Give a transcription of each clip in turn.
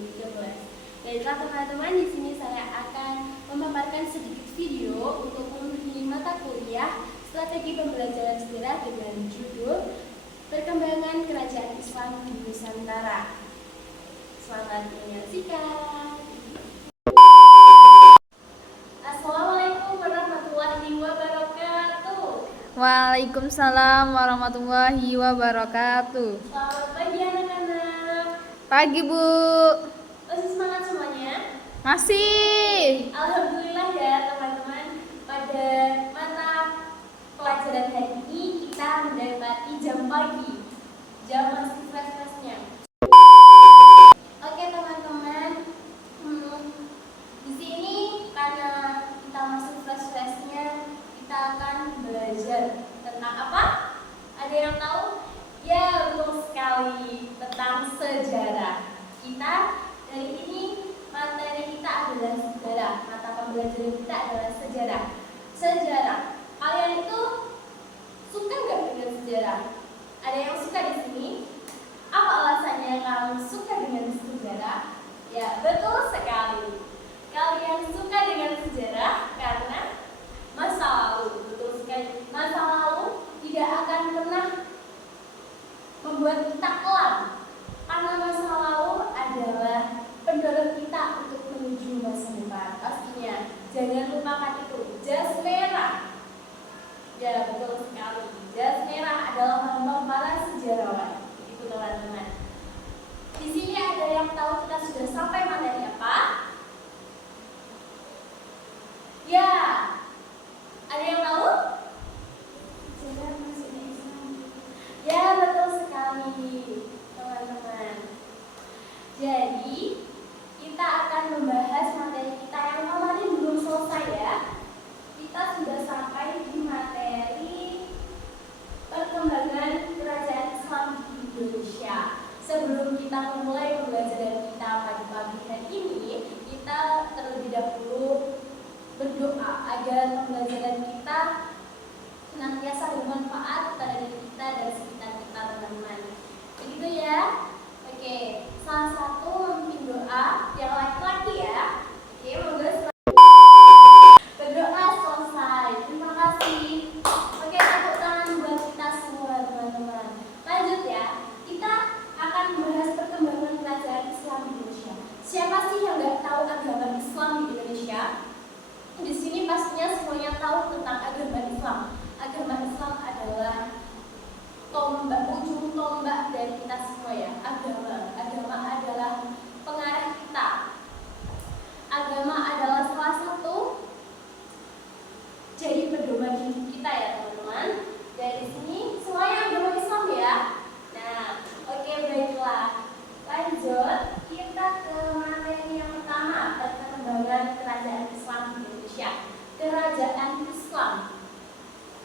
2013. Baiklah teman-teman, di sini saya akan memaparkan sedikit video untuk memenuhi mata kuliah Strategi Pembelajaran Sejarah dengan judul Perkembangan Kerajaan Islam di Nusantara. Selamat menyaksikan. Assalamualaikum warahmatullahi wabarakatuh. Waalaikumsalam warahmatullahi wabarakatuh. Selamat pagi anak-anak. Pagi Bu. Masih semangat semuanya? Masih. Alhamdulillah ya teman-teman. Pada mata pelajaran hari ini kita mendapati jam pagi. Jam masih fresh-freshnya. Oke teman-teman. Di sini karena kita masih fresh-freshnya, kita akan belajar tentang apa? Ada yang tahu? Ya, betul sekali, tentang sejarah. Kita dari ini materi kita adalah sejarah. Mata pembelajaran kita adalah sejarah. Sejarah. Kalian itu suka nggak dengan sejarah? Ada yang suka di sini? Apa alasannya kamu suka dengan sejarah? Ya, betul sekali. Kalian suka dengan sejarah karena masa lalu. Betul sekali. Masa lalu tidak akan pernah membuat kita kelam. Karena masa lalu adalah pendorong kita untuk menuju masa depan. Pastinya jangan lupakan itu. Jas merah. Ya, betul sekali. Jas merah adalah lambang para sejarawan. Itu teman-teman. Di sini ada yang tahu kita sudah sampai materi apa? Ya, ada yang tahu? Ya, betul sekali, teman-teman. Jadi, kita akan membahas materi kita yang kemarin belum selesai ya. Kita sudah sampai di materi perkembangan kerajaan Islam di Indonesia. Sebelum kita memulai pembelajaran kita pada pagi hari ini, kita terlebih dahulu berdoa agar pembelajaran kita senantiasa bermanfaat pada diri kita dan sekitar kita, teman-teman. Begitu ya? Oke, salah satu memimpin doa yang laki-laki ya. Oke, moga berdoa selesai. Terima kasih. Oke, tepuk tangan buat kita semua, teman-teman. Lanjut ya. Kita akan membahas perkembangan kerajaan Islam di Indonesia. Siapa sih yang nggak tahu agama Islam di Indonesia? Di sini pastinya semuanya tahu tentang agama Islam. Agama Islam adalah ujung tombak dari kita semua ya. Agama adalah pengarah kita. Agama adalah salah satu jadi pedoman hidup kita ya teman-teman. Dari sini semuanya agama Islam ya. Nah, oke, baiklah. Lanjut kita ke materi yang pertama, perkembangan kerajaan Islam di Indonesia. Kerajaan Islam.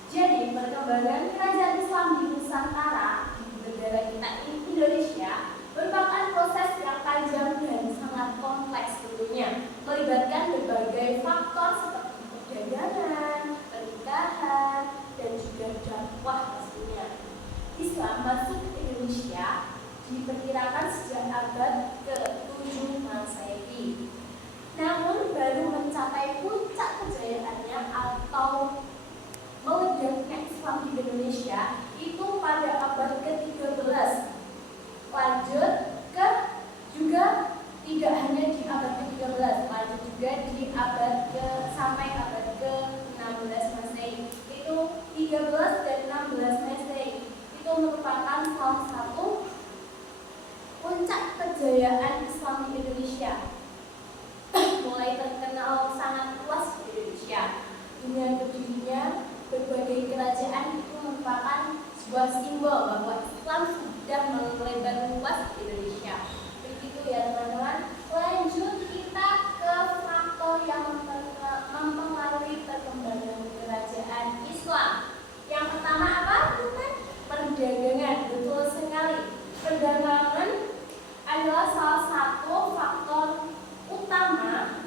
Jadi perkembangan kerajaan Islam di Nusantara, di negara kita ini Indonesia, merupakan proses yang tajam dan sangat kompleks tentunya, melibatkan berbagai faktor seperti perdagangan, pernikahan, dan juga dakwah pastinya. Islam masuk ke Indonesia diperkirakan sejak abad ke-7 Masehi. Namun baru mencapai puncak kejayaannya atau meledaknya Islam di Indonesia itu pada abad ke-13. Lanjut ke juga tidak hanya di abad ke-13, lanjut juga di abad sampai abad ke-16 Masehi. Itu 13 dan 16 Masehi. Itu merupakan salah satu puncak kejayaan Islam di Indonesia. Mulai terkenal sangat luas di Indonesia. Dengan berdirinya berbagai kerajaan itu merupakan sebuah simbol bahwa Islam sudah melebar luas di Indonesia. Begitu ya teman-teman. Lanjut kita ke faktor yang mempengaruhi perkembangan kerajaan Islam. Yang pertama apa, teman-teman? Perdagangan. Betul sekali. Perdagangan adalah salah satu faktor utama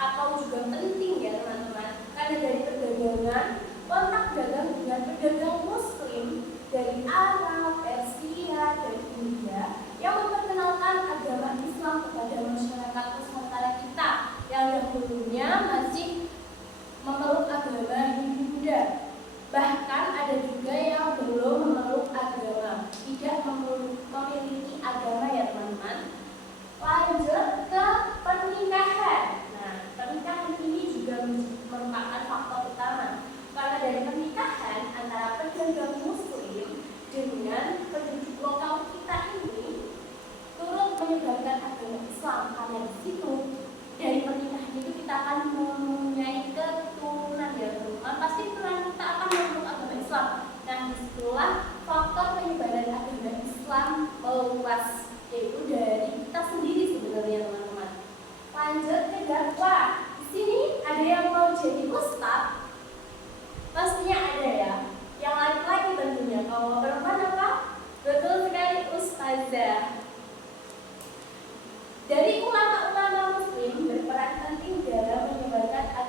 atau juga penting ya teman-teman, karena dari perdagangan kontak dagang dengan pedagang Muslim dari Arab, Persia, dan India yang memperkenalkan agama Islam kepada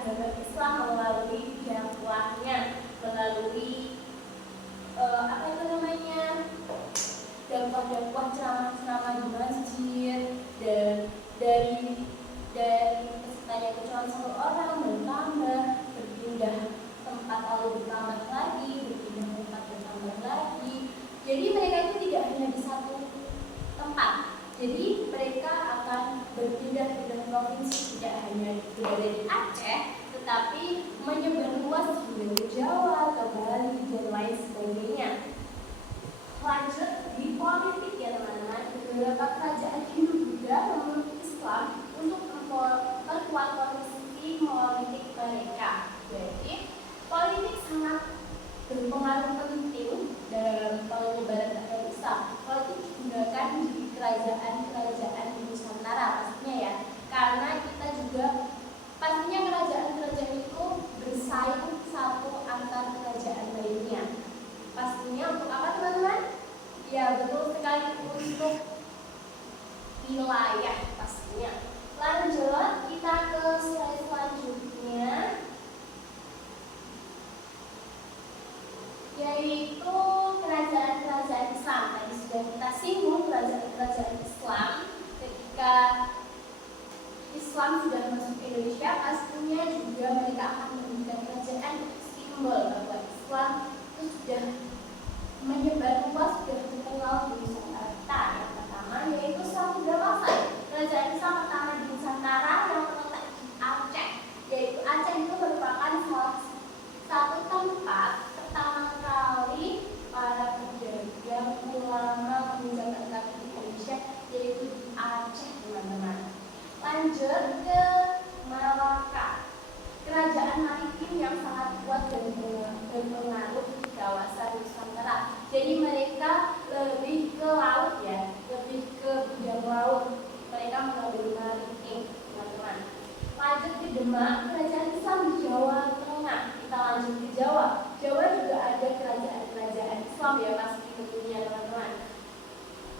agama Islam melalui dakwahnya, melalui dakwah-dakwah ceramah-ceramah di masjid, dan dari pesertanya itu cuma satu orang bertambah, berpindah tempat lalu bertambah lagi, berpindah tempat bertambah lagi. Jadi mereka itu tidak hanya di satu tempat. Jadi mereka akan berpindah-pindah provinsi, tidak hanya berada di Aceh, tetapi menyebar luas hingga ke Jawa, ke Bali, dan lain sebagainya. Lanjut di politik ya teman-teman, beberapa kerajaan Hindu juga memeluk Islam untuk memperkuat posisi politik mereka. Jadi politik sangat berpengaruh penting dalam penyebaran agama Islam. Politik digunakan di kerajaan-kerajaan di Nusantara pastinya ya, karena kita juga pastinya kerajaan-kerajaan itu bersaing satu antar kerajaan lainnya. Pastinya untuk apa teman-teman? Ya betul sekali, untuk wilayah pastinya. Lanjut kita ke slide selanjutnya, yaitu kerajaan-kerajaan Islam. Tadi sudah kita singgung kerajaan-kerajaan Islam. Ketika Islam sudah masuk ke Indonesia, pastinya juga mereka akan memberikan kerajaan simbol bahwa Islam itu sudah menyebar luas, sudah terkenal di Nusantara. Yang pertama yaitu Samudra Pasai. Kerajaan Islam pertama di Nusantara yang terletak di Aceh, yaitu Aceh itu merupakan salah satu tempat pertama kali para pedagang ulama menginjakkan kaki di Indonesia, yaitu di Aceh teman-teman. Lanjut ke Malaka, kerajaan maritim yang sangat kuat dan berpengaruh di kawasan Nusantara. Jadi mereka lebih ke laut ya, lebih ke bidang laut. Mereka mengambil maritim teman-teman. Lanjut ke Demak, kerajaan Islam di Jawa Tengah. Kita lanjut ke Jawa. Jawa juga ada kerajaan-kerajaan Islam ya pasti tentunya teman-teman.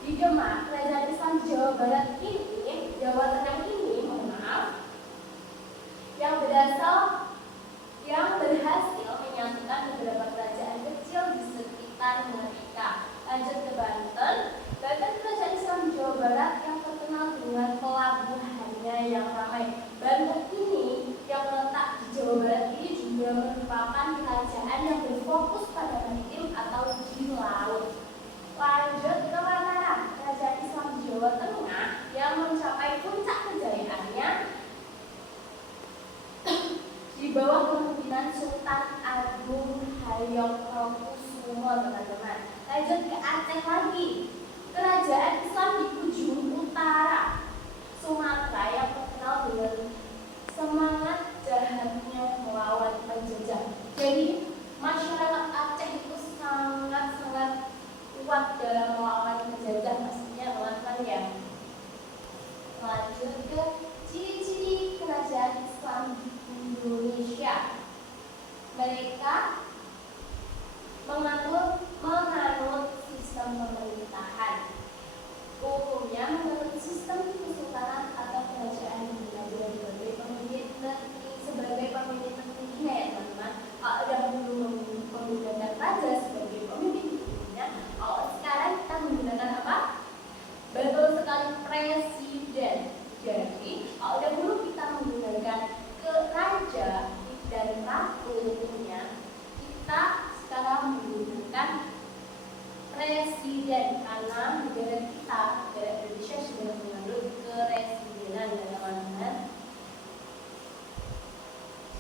Di Demak, kerajaan Islam di Jawa Barat ini, Jawa Tengah ini, mohon maaf, yang berhasil menyatukan beberapa kerajaan kecil di sekitar mereka. Lanjut ke Banten. Banten kerajaan Islam di Jawa Barat yang terkenal dengan pelabuhannya yang ramai. Banten ini yang terletak di Jawa Barat ini juga merupakan kerajaan yang berfokus pada maritim atau di laut. Lanjut ke Mataram, kerajaan Islam di Jawa Tengah yang mencapai puncak kejayaannya di bawah kepemimpinan Sultan Agung Hayongkusumo teman-teman. Lanjut ke Aceh lagi, kerajaan Islam di ujung utara Sumatera yang terkenal dengan semangat jahatnya melawan penjajah. Jadi masyarakat Aceh itu sangat-sangat kuat dalam melawan penjajah pastinya teman-teman ya. Lanjut ke ciri-ciri kerajaan Islam di Indonesia. Mereka menganut sistem pemerintahan. Umumnya menurut sistem kesultanan atau kerajaan yang belajar sebagai pemimpin tertingginya ya teman-teman. Dahulu menggunakan raja sebagai pemimpin tertingginya. Sekarang kita menggunakan apa? Betul sekali, presiden. Jadi dahulu kita menggunakan ke raja dan ratu tentunya, kita sekarang menggunakan presiden karena negara kita, negara Indonesia sudah menganut kepresidenan ya teman-teman.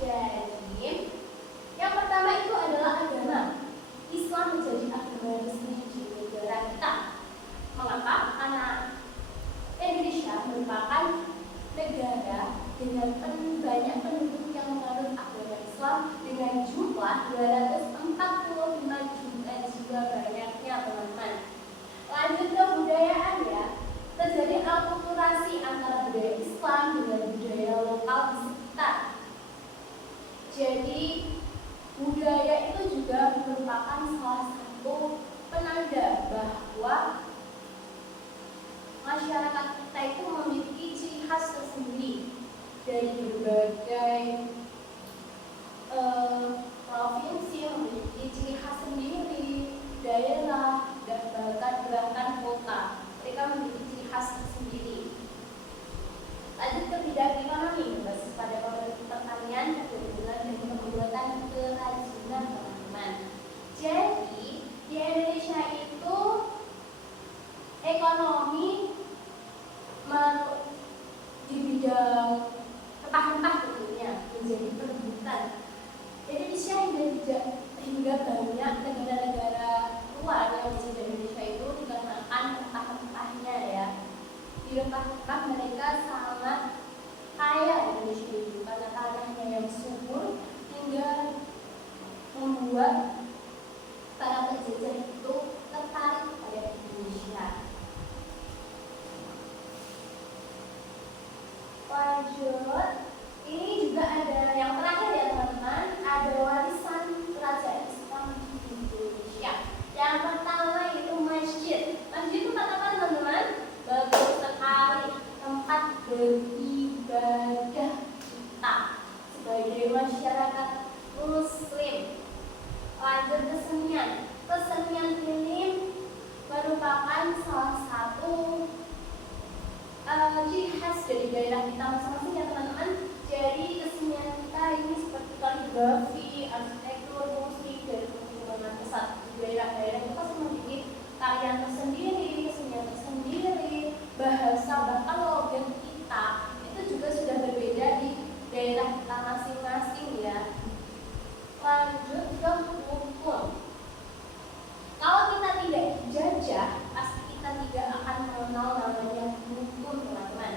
Jadi yang pertama itu adalah agama. Islam menjadi agama resmi di negara kita. Mengapa? Karena Indonesia merupakan negara dengan banyak penduduk yang menganut agama Islam dengan jumlah 245 juta jiwa banyaknya teman-teman. Lanjut ke budayaan ya, terjadi akulturasi antara budaya Islam dengan budaya lokal di sekitar. Jadi budaya itu juga merupakan salah satu penanda bahwa masyarakat kita itu memiliki ciri khas tersendiri dari berbagai bidang rempah-rempah tentunya menjadi perebutan Indonesia hingga banyak negara-negara luar yang menjajah Indonesia itu dikarenakan rempah-rempahnya ya. Di rempah-rempah mereka sangat kaya Indonesia itu karena tanahnya yang subur hingga membuat para penjajah itu tertarik pada Indonesia. Lanjut, ini juga ada yang terakhir ya teman-teman, ada warisan kerajaan Islam di Indonesia. Yang pertama itu masjid. Masjid itu apa teman-teman? Bagus sekali, tempat beribadah kita sebagai masyarakat Muslim. Lanjut kesenian. Kesenian ini merupakan salah satu ciri khas dari daerah kita masing-masing ya teman-teman. Jadi kesenian kita ini seperti kaligrafi, arsitektur, musik dari perkembangan pesat di daerah-daerah itu pasti memiliki tarian tersendiri, kesenian tersendiri, bahasa bahkan logat kita itu juga sudah berbeda di daerah kita masing-masing ya. Lanjut ke hukum. Kalau kita tidak dijajah, pasti kita tidak akan mengenal namanya hukum teman-teman.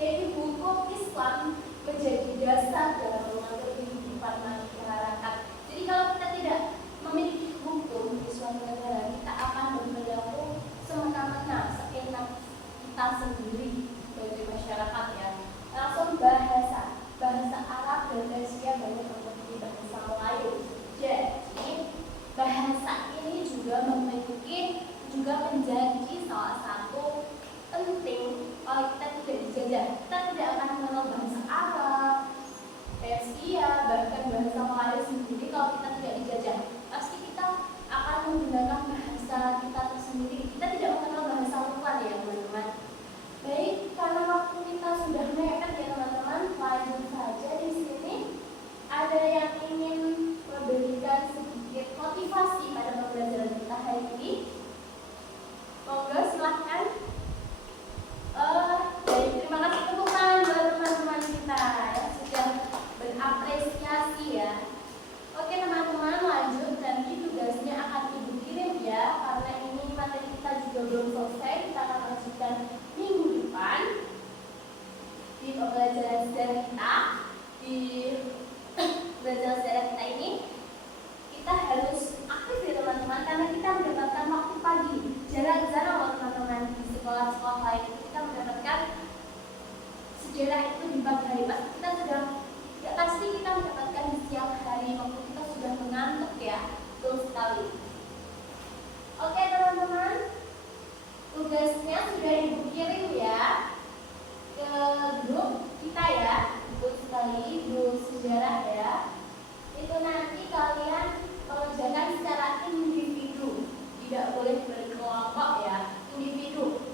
Jadi hukum Islam menjadi dasar dalam mengatur kehidupan masyarakat. Jadi kalau kita tidak memiliki hukum di suatu negara, kita akan berperilaku semena-mena seenak kita sendiri sebagai masyarakat ya. Langsung bahasa Arab dan Persia banyak seperti bahasa Melayu. Jadi bahasa ini juga memiliki menjadi salah satu penting kalau kita tidak dijajah. Kita tidak akan mengenal bahasa Arab, Persia, bahkan bahasa Melayu sendiri kalau kita tidak dijajah. Pasti kita akan menggunakan bahasa kita tersendiri. Kita tidak mengenal bahasa luar ya teman-teman. Baik, karena waktu kita sudah mepet ya teman-teman, lanjut saja di sini. Ada yang ingin memberikan sedikit motivasi pada pembelajaran kita hari ini? Monggo silahkan. Baik, terima kasih tepukan buat teman-teman kita yang sudah berapresiasi ya. Oke teman-teman, lanjut, nanti tugasnya akan ibu kirim ya, karena ini materi kita juga belum selesai. Kita akan lanjutkan minggu depan di pembelajaran sejarah kita. Di pembelajaran sejarah kita ini kita harus aktif ya teman-teman, karena kita mendapatkan waktu pagi. Jarang-jarang loh teman-teman di sekolah-sekolah lain kita mendapatkan sejarah itu di pagi hari. Pasti kita mendapatkan di siang hari waktu kita sudah mengantuk ya. Betul sekali. Oke teman-teman, tugasnya sudah ibu kirim ya ke grup kita ya. Betul sekali, grup sejarah ya. Itu nanti kalian mengerjakan secara individu, tidak boleh berkelompok ya. Individu.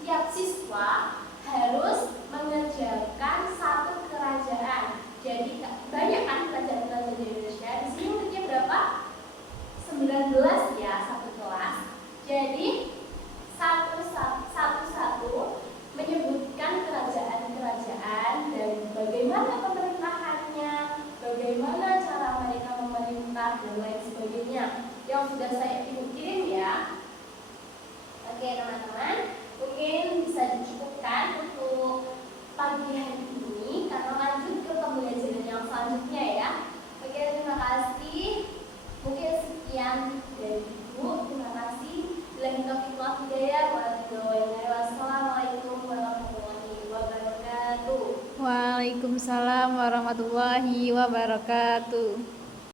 Setiap siswa harus mengerjakan satu kerajaan. Jadi banyak kan kerajaan-kerajaan di Indonesia. Di sini muridnya berapa? 19 ya, satu kelas. Jadi satu-satu menyebutkan kerajaan-kerajaan dan bagaimana pemerintahannya, bagaimana cara mereka memerintah dan lain sebagainya. Yang sudah saya kirim ya. Oke teman-teman, mungkin bisa dicukupkan untuk pagi hari ini karena lanjut ke pembelajaran yang selanjutnya ya. Oke, terima kasih. Mungkin sekian dari Ibu. Terima kasih. Wassalamualaikum warahmatullahi wabarakatuh. Waalaikumsalam warahmatullahi wabarakatuh.